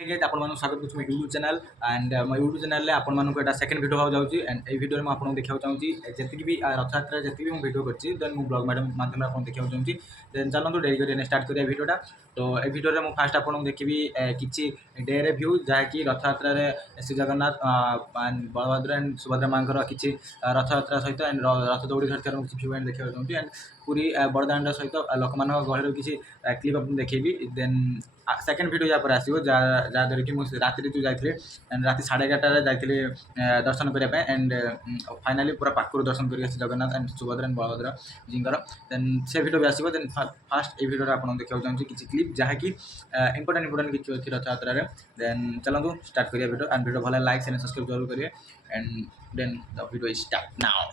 आपको स्वागत करूँ यूट्यूब चैनल एंड मो यूट्यूब चैनल आपको एटा सेकंड वीडियो होगा जाऊँगी एंड ये वीडियो में आपको देखा चाहिए जी भी रथ यात्रा जी भी वीडियो करछि देन मु ब्लॉग माध्यम आपको देखा चाहिए देन चलते डेरी कर स्टार्ट करिया वीडियोटा। तो ये वीडियो में फास्ट आपको देखी किसी डे रे व्यू जहाँकि रथ यात्रा श्री जगन्नाथ बलभद्र एंड सुभद्रा माँ किसी रथ यात्रा सहित एंड रथ दौड़ी धरती किसी व्यू एंड देखा चाहिए एंड पूरी बड़दाण्ड सहित लोक मान गहर किसी क्लिप आपको देखी देन सेकेंड वीडियो या आसो जहाँद्वारा कि मुझे राति जो जाइए एंड राति 11:30 जाइए दर्शन करने एंड फाइनाली पूरा पाखर दर्शन कर जगन्नाथ एंड सुभद्रा एंड बलभद्र जीकर देन से वीडियो भी आसो देन फास्ट ये वीडियो आपको देखा चाहिए किसी क्लिप जहाँकि इंपोर्टेंट किसी अच्छी रथ यात्रा देन चलते स्टार्ट करिए वीडियो एंड वीडियो भले लाइक एंड सब्सक्राइब जरूर करिए and then the video is start now.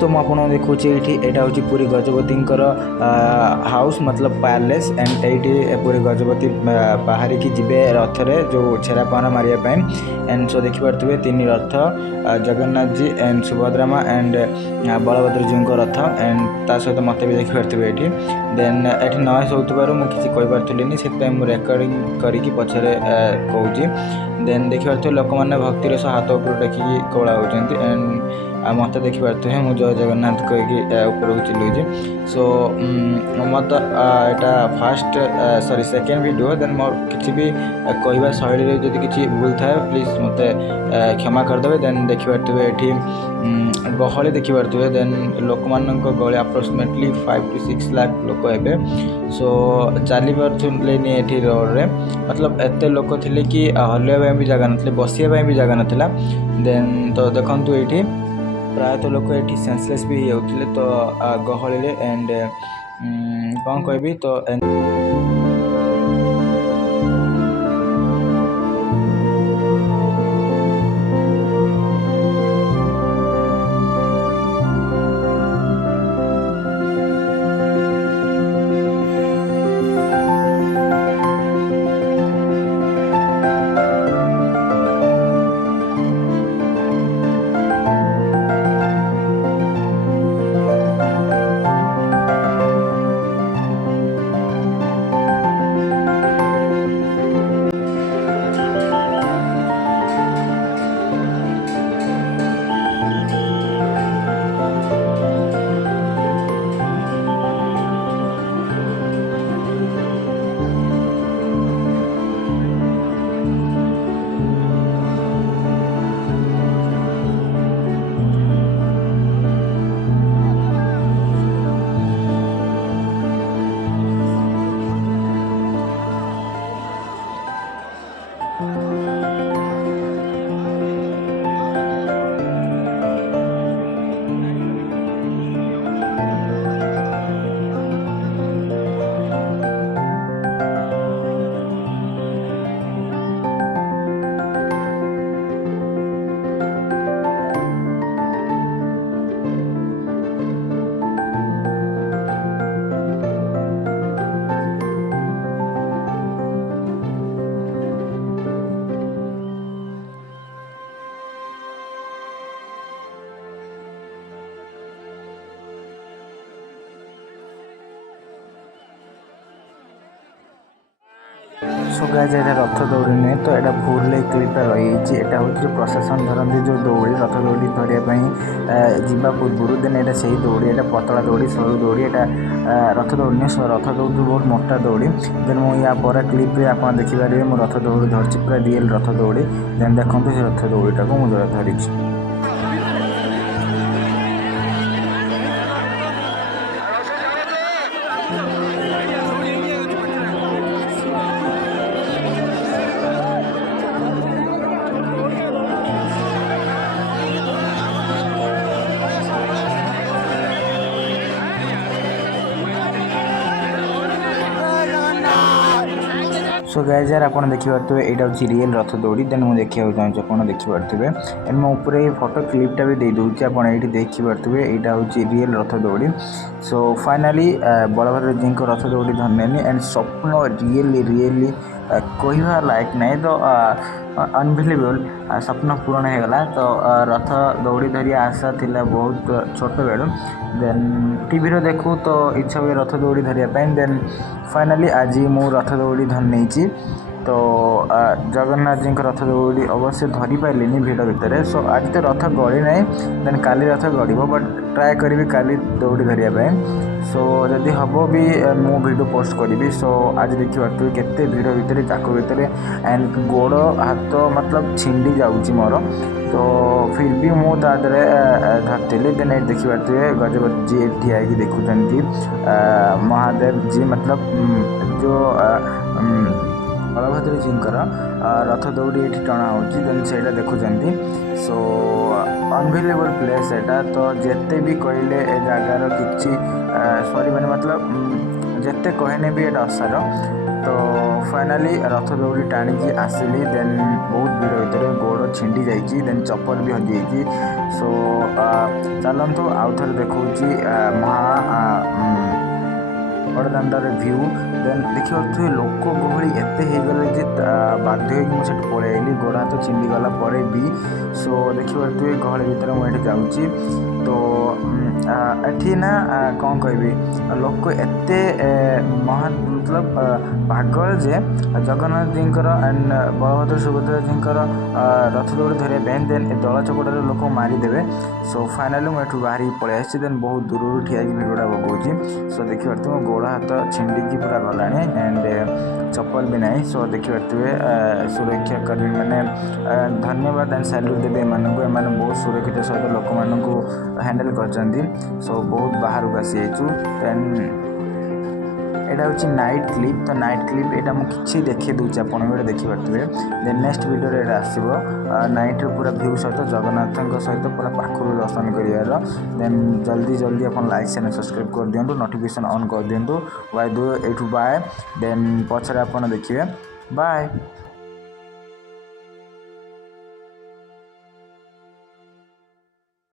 तो मुझे देखूँ यहाँ हूँ पूरी गजपति हाउस मतलब पैलेस एंड ये पूरी गजपति बाहर की जीवे रथ रे जो छेरा पहना Maria and so देखिपे 3 Rath Jagannath ji and Subhadra माँ and Balabhadra ji Rath and ता सहित मत भी देखिपे ये देन ये नॉइस होतबारु मु किसी कहि पारथुलिनी से मु रेकॉर्डिंग करिकी पछरे कहूँ देन देखिपे लोक मैंने भक्तिर सह हाथ ऊपर टेकिकी कौड़ा होती एंड मत देखिपे मुझे जय जगन्नाथ कहीकि ऊपर को चिल्लुची सो मत यहाँ फास्ट सॉरी सेकेंड वीडियो देन मोर किसी भी कहवा शैली जब किसी भूल थाए प्लीज मत क्षमा करदे देन देखिपे ये गहली देखिपे देन लोक मान गहली अप्रोक्सीमेटली 5 to 6 लाख लोक हे सो चली पारे ये रोड रे मतलब एत लोक थे कि हल्वा भी जगह ना बसिया भी जगह नाला देन तो देखु ये प्रायतः लोक ये सेंसलेस भी होते तो गहली एंड कौन कहबी तो सो गाइस ये रथ दौड़ी नुहे तो यहाँ भूल क्लिपटा रही है हूँ प्रशासन धरती जो दौड़ी रथ दौड़ी धरने जावा पूर्व देन यहाँ से दौड़ी यहाँ पतला दौड़ी सरू दौड़ी यहाँ रथ दौड़ी नुहे रथ दौड़ बहुत मोटा दौड़ी देन मुझे पर क्लिप आप देखिपारे मो रथ दौड़ी धरची पूरा रियल रथ दौड़ी देन देखो से रथ दौड़ीटा को मुझे धरी। सो गाइज यार आपन देखिपे यहाँ हूँ रियल रथ दौड़ी देन मुझे देखा चाहूँ आप देखिपे एंड मो ऊपर फोटो क्लिपटा भी दे दूसरी आप देखिपे यहाँ हूँ रियल रथ दौड़ी। सो फाइनाली बलभद्र जी को रथ दौड़ी धरने एंड स्वप्न रियली कहवा लायक नहीं तो अनबिलीवेबल स्वप्न पूरण हो गला। तो रथ दौड़ी धरी आशा थिला बहुत छोट बेलू देन टीवी देखू तो इच्छा हुए रथ दौड़ी धरिया देन फाइनाली आज मु रथ दौड़ी धर नहीं। तो जगन्नाथ जी रथ दौड़ी अवश्य धरी पारे भिड़ भितर। सो आज तो रथ गड़ी ना देन काली रथ गड़ बट ट्राए करी काली दौड़ी धरिया। सो जदि हम भी मु वीडियो पोस्ट करी। सो आज देखिए केते भिड़ भितर चाकू भितर एंड गोड़ हाथ मतलब छिंडी जाऊँगी मोर। तो फिर भी मु तादे धरती देन ये देखिए गजपति जी ठिया देखुं महादेव जी मतलब जो बलभद्र जी रथ दौड़ी ये टणा होना देखुं। सो अनबिलीवेबल प्लेस एटा। तो जिते भी कहले ए जगार कि सॉरी मैंने मतलब जिते कहने भी एटा असार। तो फाइनाली रथ दौड़ी टाणी आसिली देन बहुत भीड़ भितर गोड़ छिंडी जाइए देन चप्पल भी हजि जाइए। सो चलतु आउ थे देखा महा बड़दार भ्यू देन देखिए लोक गहली एत होगले बाध्य मुझे पलैली गोड़ हाथ छिंडी गला भी। सो देखिए गहली भितर मुझे जाऊँगी। तो एठी ना कौन कह लोक एत महा मतलब पागल जे जगन्नाथ जी एंड बलभद्र सुभद्रा जी रथ दौड़ी धरिया देन दला चकटार लोक मारिदेवे। सो फाइनाली मुझे बाहर पलि देन बहुत दूर ठिया भिडियोटा पकाऊँगी। सो देखिए मो गोड़ हाथ छिंडिकी पूरा गला एंड चप्पल भी ना। सो देखिए सुरक्षा कर्मी मैंने धन्यवाद एंड सैल्यूट देवे एम बहुत सुरक्षित सहित लोक मानू हैंडल कर। सो बहुत बाहर को आसी देन एटा हूँ नाइट क्लिप। तो नाइट क्लिप यहाँ मुझे देखी दूसरी आप देखिपे देन नेक्स्ट वीडियो ये आसो नाइट पूरा व्यू सहित जगन्नाथ सहित पूरा पाखु दर्शन कर देन जल्दी जल्दी आप लाइक चैनल सब्सक्राइब कर दिंतु नोटिफिकेशन ऑन कर दिंतु। वाई दो एठू बाय देन पछरे आप देखिए बाय।